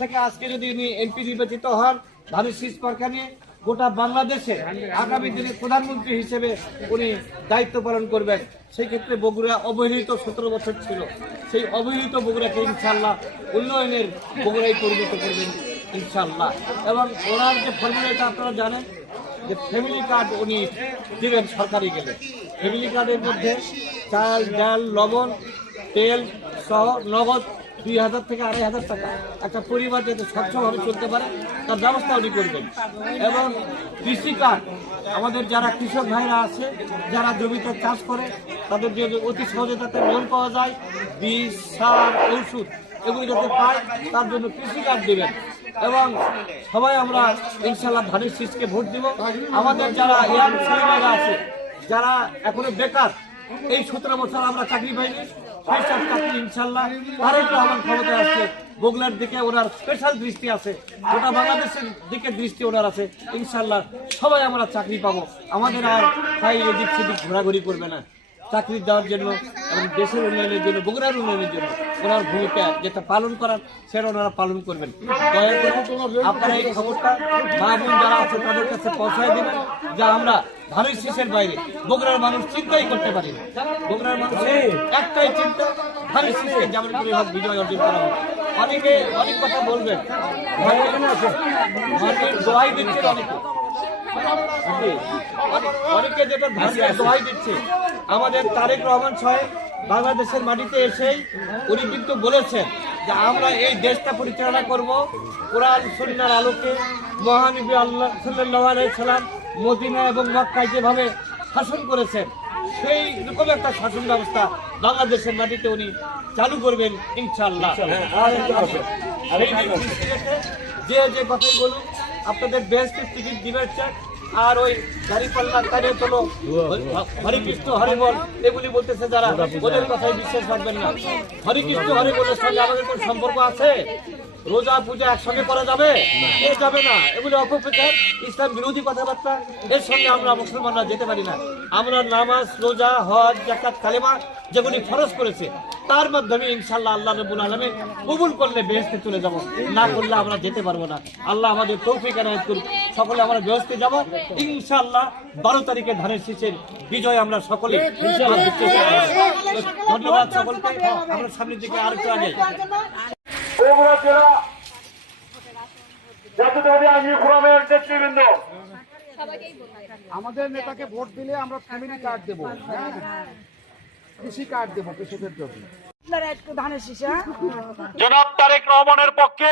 থেকে আজকে যদি উনি এমপি নির্বাচিত হন ধানের শীষ মার্কা নিয়ে গোটা বাংলাদেশে আগামী দিনে প্রধানমন্ত্রী হিসেবে উনি দায়িত্ব পালন করবেন। সেই ক্ষেত্রে বগুড়া অবহেলিত 17 বছর ছিল, সেই অবহেলিত বগুড়াকে ইনশাল্লাহ উন্নয়নের বগুড়ায় পরিণত করবেন ইনশাল্লাহ। এবং ওনার যে ফর্মুলাটা আপনারা জানেন যে ফ্যামিলি কার্ড উনি দিবেন সরকারি গেলে। ফ্যামিলি কার্ডের মধ্যে চাল ডাল লবণ তেল সহ নগদ 2000 থেকে 2500 টাকা একটা পরিবার যাতে স্বচ্ছভাবে চলতে পারে তার ব্যবস্থা উনি করবেন। এবং কৃষি কার্ড আমাদের যারা কৃষক ভাইরা আছে যারা জমিতে চাষ করে তাদের যদি অতি সহজে যাতে লোন পাওয়া যায়, বীজ সার ওষুধ এগুলি যাতে পায় তার জন্য কৃষি কার্ড দেবেন। এবং সবাই আমরা ইনশাল্লাহ ধানের শীষকে ভোট দিব। আমাদের যারা ইয়াং ছেলেমেয়েরা আছে যারা এখনো বেকার, এই 17 বছর আমরা চাকরি পাইনি, সেই সব চাকরি ইনশাল্লাহ তারেক রহমান ক্ষমতায় আসছে বগুড়ার দিকে ওনার স্পেশাল দৃষ্টি আছে, গোটা বাংলাদেশের দিকে দৃষ্টি ওনার আছে। ইনশাল্লাহ সবাই আমরা চাকরি পাবো, আমাদের আর তাই এদিক সেদিক ঘোরাঘুরি করবে না। চাকরি দেওয়ার জন্য এবং দেশের উন্নয়নের জন্য বগুড়ার উন্নয়নের জন্য ওনার ভূমিকা যেটা পালন করার সেটা ওনারা পালন করবেন। দয়া করে আপনারা এই খবরটা মা বোন যারা আছে তাদের কাছে পৌঁছায় দেবেন যে আমরা ধানের শীষের বাইরে বগুড়ার মানুষ চিন্তাই করতে পারি না। বগুড়ার মানুষের একটাই চিন্তা ধানের শীষকে যেমন করে হোক বিজয় অর্জন করা হবে। অনেকে অনেক কথা বলবেন, দোয়াই দিচ্ছে অনেকে যেটা দোয়াই দিচ্ছে। আমাদের তারেক রহমান সাহেব বাংলাদেশের মাটিতে এসেই উনি কিন্তু বলেছেন যে আমরা এই দেশটা পরিচালনা করব কোরআন সুন্নাহর আলোকে। মহানবী আল্লাহ সাল্লাল্লাহু আলাইহি সাল্লাম মদিনা এবং মক্কায় যেভাবে শাসন করেছেন সেই রকম একটা শাসন ব্যবস্থা বাংলাদেশের মাটিতে উনি চালু করবেন ইনশাআল্লাহ। যে যে কথাই বলুন আপনাদের বেস্ট টিকিট দিবেন আর ওই গাড়ি পাল্লা তারে চলো হরে কৃষ্ণ হরে বল এগুলি বলতেছে যারা, ওদের কথায় বিশ্বাস রাখবেন না। হরে কৃষ্ণ হরে বলের সঙ্গে আমাদের কোন সম্পর্ক আছে? রোজা পূজা একসঙ্গে করা যাবে? যাবে না। এগুলি অপপ্রচার, ইসলাম বিরোধী কথাবার্তা, এর সঙ্গে আমরা মুসলমানরা যেতে পারি না। আমরা নামাজ রোজা হজ যাকাত কালেমা যেগুলি ফরজ করেছে তার মাধ্যমে ইনশাআল্লাহ আল্লাহ রাব্বুল আলামিন কবুল করলে বেহেশতে চলে যাব, না করলে আমরা যেতে পারবো না। আল্লাহ আমাদের তৌফিক এনায়েত করুন। সকলে আমরা বেহেশতে যাব ইনশাআল্লাহ। 12 তারিখে ধানের শীষের বিজয় আমরা সকলে ধন্যবাদ সকলকে। আমরা সামনের দিকে আরেকটু আগে বগুড়া জেলা জাতীয়তাবাদী আইনি ফোরামের নেতৃবৃন্দ, আমাদের নেতাকে ভোট দিলে আমরা ফ্যামিলি কার্ড দেবো, কৃষি কার্ড দেবো কৃষকের জন্য। জনাব তারেক রহমানের পক্ষে